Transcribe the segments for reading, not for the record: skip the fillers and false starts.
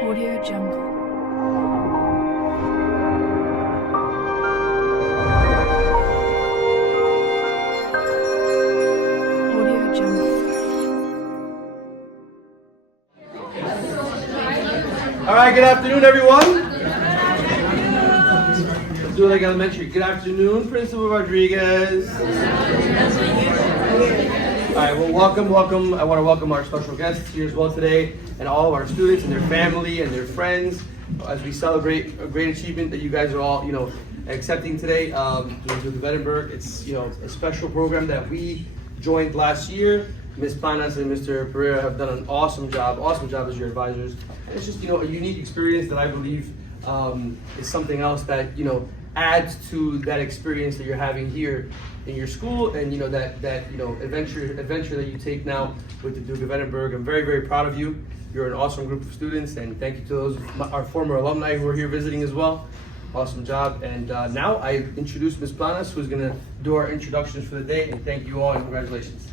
Audio Jungle. Audio Jungle. All right, good afternoon, everyone. Let's do it like elementary. Good afternoon, Principal Rodriguez. All right, well, welcome. I want to welcome our special guests here as well today, and all of our students and their family and their friends as we celebrate a great achievement that you guys are all, accepting today. Duke of Edinburgh. It's, a special program that we joined last year. Ms. Planas and Mr. Pereira have done an awesome job as your advisors. And it's just, a unique experience that I believe is something else that, adds to that experience that you're having here in your school, and that adventure that you take now with the Duke of Edinburgh. I'm very, very proud of you. You're an awesome group of students, and thank you to those our former alumni who are here visiting as well. Awesome job. And now I introduce Ms. Planas, who's going to do our introductions for the day, and thank you all and congratulations.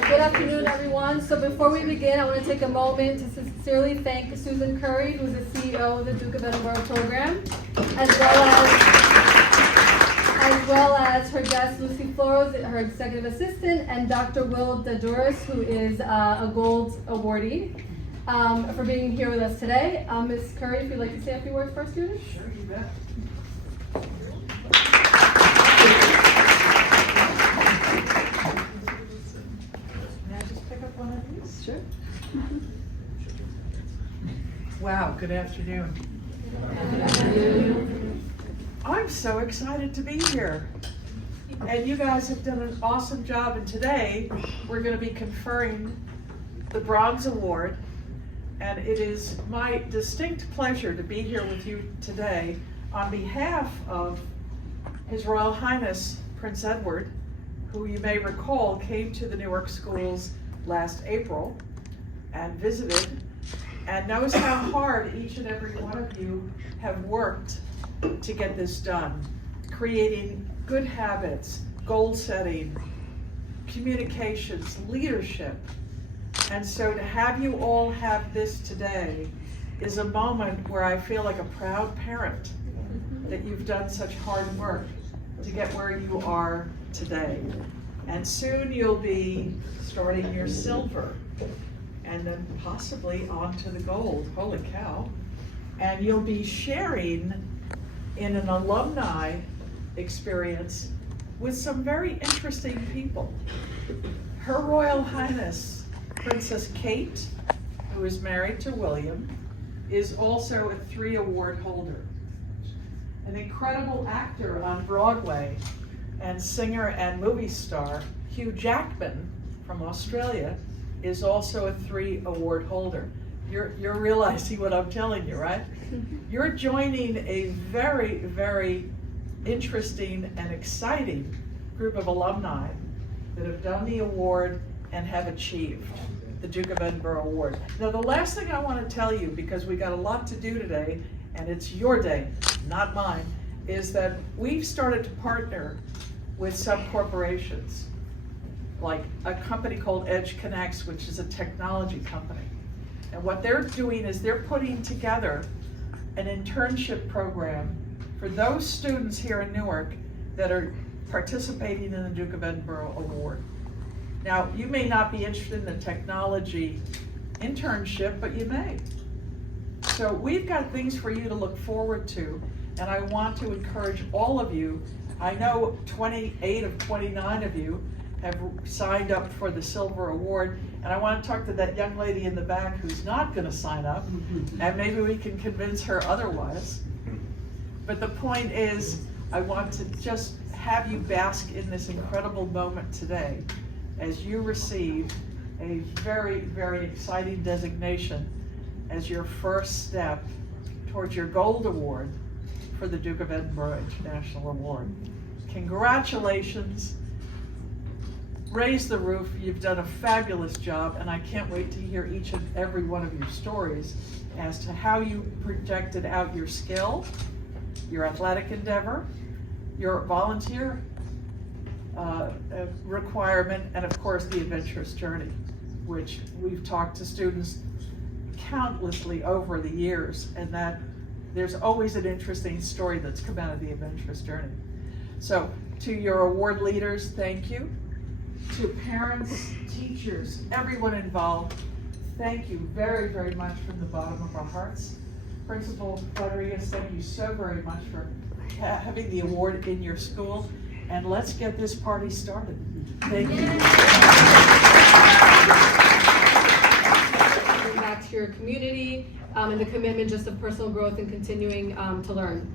Good afternoon, everyone. So before we begin, I want to take a moment to sincerely thank Susan Curry, who's the CEO of the Duke of Edinburgh program, as well as her guest, Lucy Flores, her executive assistant, and Dr. Will Daduris, who is a gold awardee, for being here with us today. Ms. Curry, if you'd like to say a few words for our students. Sure, you bet. Sure. Wow, good afternoon. I'm so excited to be here. And you guys have done an awesome job, and today we're going to be conferring the Bronze Award, and it is my distinct pleasure to be here with you today on behalf of His Royal Highness Prince Edward, who you may recall came to the Newark schools last April and visited, and knows how hard each and every one of you have worked to get this done, creating good habits, goal setting, communications, leadership. And so to have you all have this today is a moment where I feel like a proud parent that you've done such hard work to get where you are today. And soon you'll be starting your silver, and then possibly on to the gold. Holy cow. And you'll be sharing in an alumni experience with some very interesting people. Her Royal Highness Princess Kate, who is married to William, is also a 3 award holder. An incredible actor on Broadway and singer and movie star Hugh Jackman from Australia is also a 3 award holder. You're realizing what I'm telling you, right? You're joining a very, very interesting and exciting group of alumni that have done the award and have achieved the Duke of Edinburgh Award. Now, the last thing I want to tell you, because we got a lot to do today, and it's your day, not mine, is that we've started to partner with some corporations, like a company called Edge Connects, which is a technology company. And what they're doing is they're putting together an internship program for those students here in Newark that are participating in the Duke of Edinburgh Award. Now, you may not be interested in the technology internship, but you may. So we've got things for you to look forward to, and I want to encourage all of you. I know 28 of 29 of you have signed up for the Silver Award, and I want to talk to that young lady in the back who's not going to sign up, and maybe we can convince her otherwise. But the point is, I want to just have you bask in this incredible moment today as you receive a very, very exciting designation as your first step towards your Gold Award for the Duke of Edinburgh International Award. Congratulations. Raise the roof. You've done a fabulous job, and I can't wait to hear each and every one of your stories as to how you projected out your skill, your athletic endeavor, your volunteer requirement, and of course the adventurous journey. which we've talked to students countlessly over the years, and that there's always an interesting story that's come out of the Adventurous Journey. So to your award leaders, thank you. To parents, teachers, everyone involved, thank you very, very much from the bottom of our hearts. Principal Rodriguez, thank you so very much for having the award in your school. And let's get this party started. Thank you. Giving back to your community and the commitment just of personal growth and continuing to learn.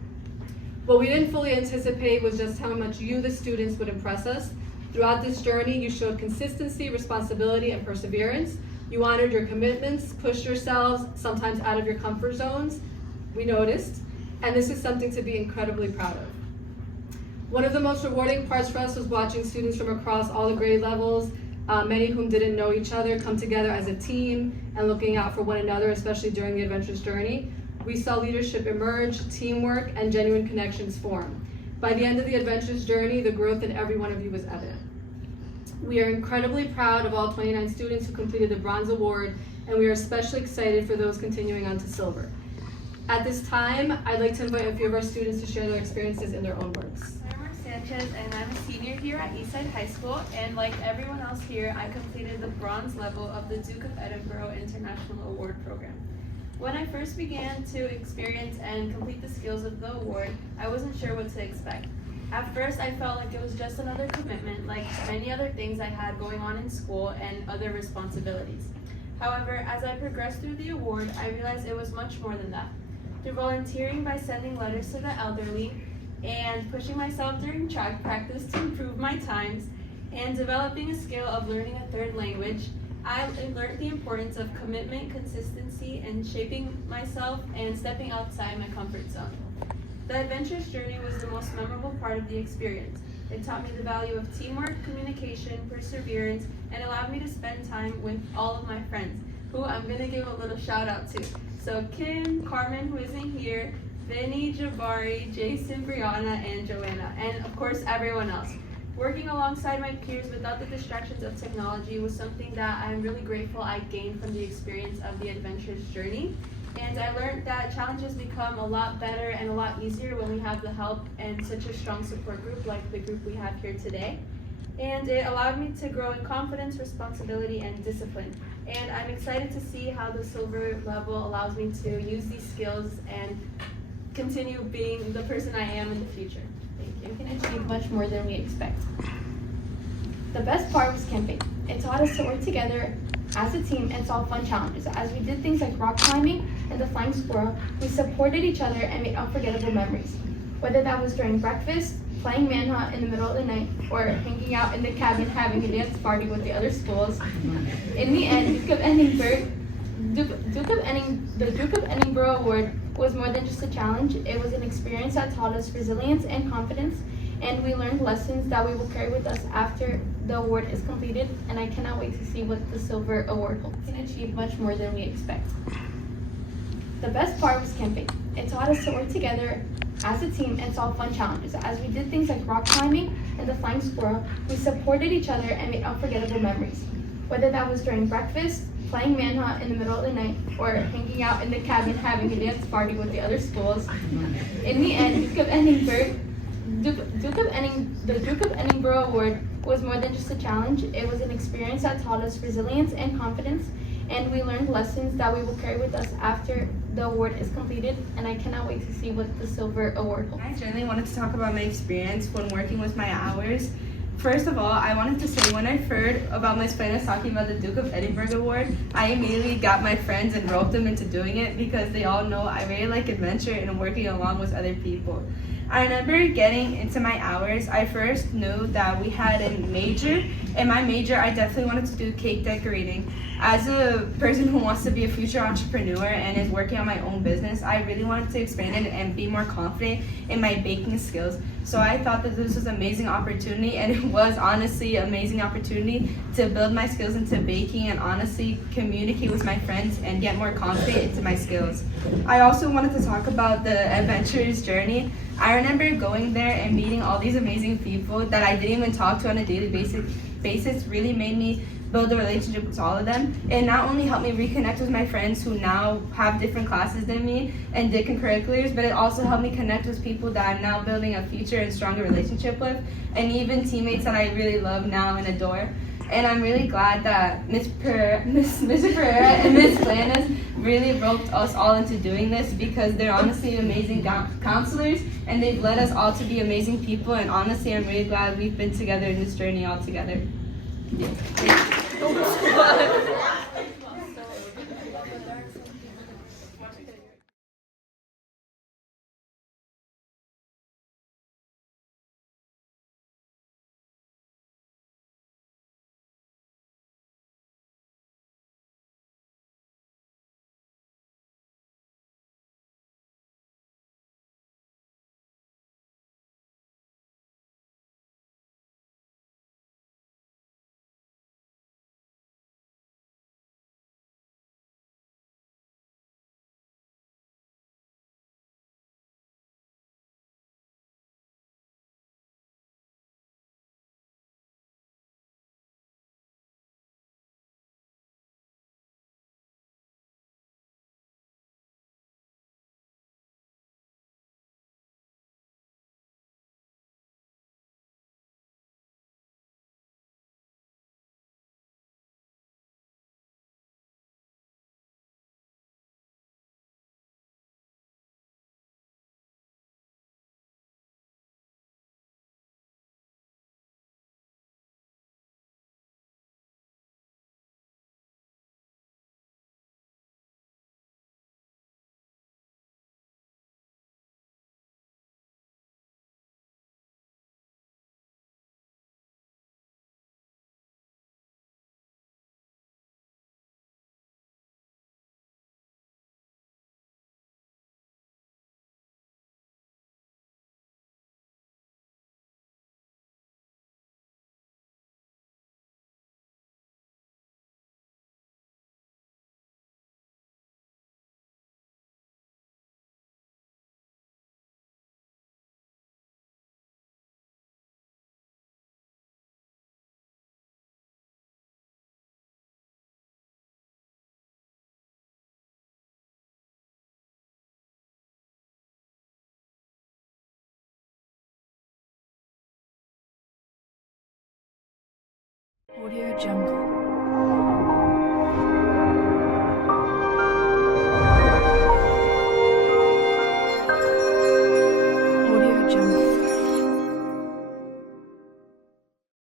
What we didn't fully anticipate was just how much you, the students, would impress us. Throughout this journey, you showed consistency, responsibility, and perseverance. You honored your commitments, pushed yourselves, sometimes out of your comfort zones. We noticed, and this is something to be incredibly proud of. One of the most rewarding parts for us was watching students from across all the grade levels, many of whom didn't know each other, come together as a team and looking out for one another, especially during the Adventurous Journey. We saw leadership emerge, teamwork, and genuine connections form. By the end of the Adventurous Journey, the growth in every one of you was evident. We are incredibly proud of all 29 students who completed the Bronze Award, and we are especially excited for those continuing on to Silver. At this time, I'd like to invite a few of our students to share their experiences in their own words. Sanchez, and I'm a senior here at Eastside High School, and like everyone else here, I completed the bronze level of the Duke of Edinburgh International Award Program. When I first began to experience and complete the skills of the award, I wasn't sure what to expect. At first, I felt like it was just another commitment, like many other things I had going on in school and other responsibilities. However, as I progressed through the award, I realized it was much more than that. Through volunteering by sending letters to the elderly, and pushing myself during track practice to improve my times, and developing a skill of learning a third language, I learned the importance of commitment, consistency, and shaping myself and stepping outside my comfort zone. The Adventurous Journey was the most memorable part of the experience. It taught me the value of teamwork, communication, perseverance, and allowed me to spend time with all of my friends, who I'm going to give a little shout out to. So Kim, Carmen, who isn't here, Vinny, Jabari, Jason, Brianna, and Joanna, and of course everyone else. Working alongside my peers without the distractions of technology was something that I'm really grateful I gained from the experience of the Adventurous Journey. And I learned that challenges become a lot better and a lot easier when we have the help and such a strong support group like the group we have here today. And it allowed me to grow in confidence, responsibility, and discipline. And I'm excited to see how the silver level allows me to use these skills and continue being the person I am in the future. Thank you. We can achieve much more than we expect. The best part was camping. It taught us to work together as a team and solve fun challenges. As we did things like rock climbing and the flying squirrel, we supported each other and made unforgettable memories. Whether that was during breakfast, playing manhunt in the middle of the night, or hanging out in the cabin having a dance party with the other schools. In the end, the Duke of Edinburgh Award was more than just a challenge. It was an experience that taught us resilience and confidence, and we learned lessons that we will carry with us after the award is completed, and I cannot wait to see what the Silver Award holds. We can achieve much more than we expect. The best part was camping. It taught us to work together as a team and solve fun challenges. As we did things like rock climbing and the flying squirrel, we supported each other and made unforgettable memories. Whether that was during breakfast, playing manhunt in the middle of the night, or hanging out in the cabin having a dance party with the other schools. In the end, the Duke of Edinburgh Award was more than just a challenge. It was an experience that taught us resilience and confidence, and we learned lessons that we will carry with us after the award is completed, and I cannot wait to see what the Silver Award holds. I certainly wanted to talk about my experience when working with my hours. First of all, I wanted to say when I heard about my friends talking about the Duke of Edinburgh Award, I immediately got my friends and roped them into doing it because they all know I really like adventure and working along with other people. I remember getting into my hours, I first knew that we had a major. In my major, I definitely wanted to do cake decorating. As a person who wants to be a future entrepreneur and is working on my own business, I really wanted to expand it and be more confident in my baking skills. So I thought that this was an amazing opportunity, and it was honestly an amazing opportunity to build my skills into baking and honestly communicate with my friends and get more confident into my skills. I also wanted to talk about the Adventurous Journey. I remember going there and meeting all these amazing people that I didn't even talk to on a daily basis really made me build a relationship with all of them. It not only helped me reconnect with my friends who now have different classes than me and different curriculars, but it also helped me connect with people that I'm now building a future and stronger relationship with, and even teammates that I really love now and adore. And I'm really glad that Mr. Pereira and Ms. Planas really roped us all into doing this, because they're honestly amazing counselors and they've led us all to be amazing people, and honestly I'm really glad we've been together in this journey all together. Audio Jungle.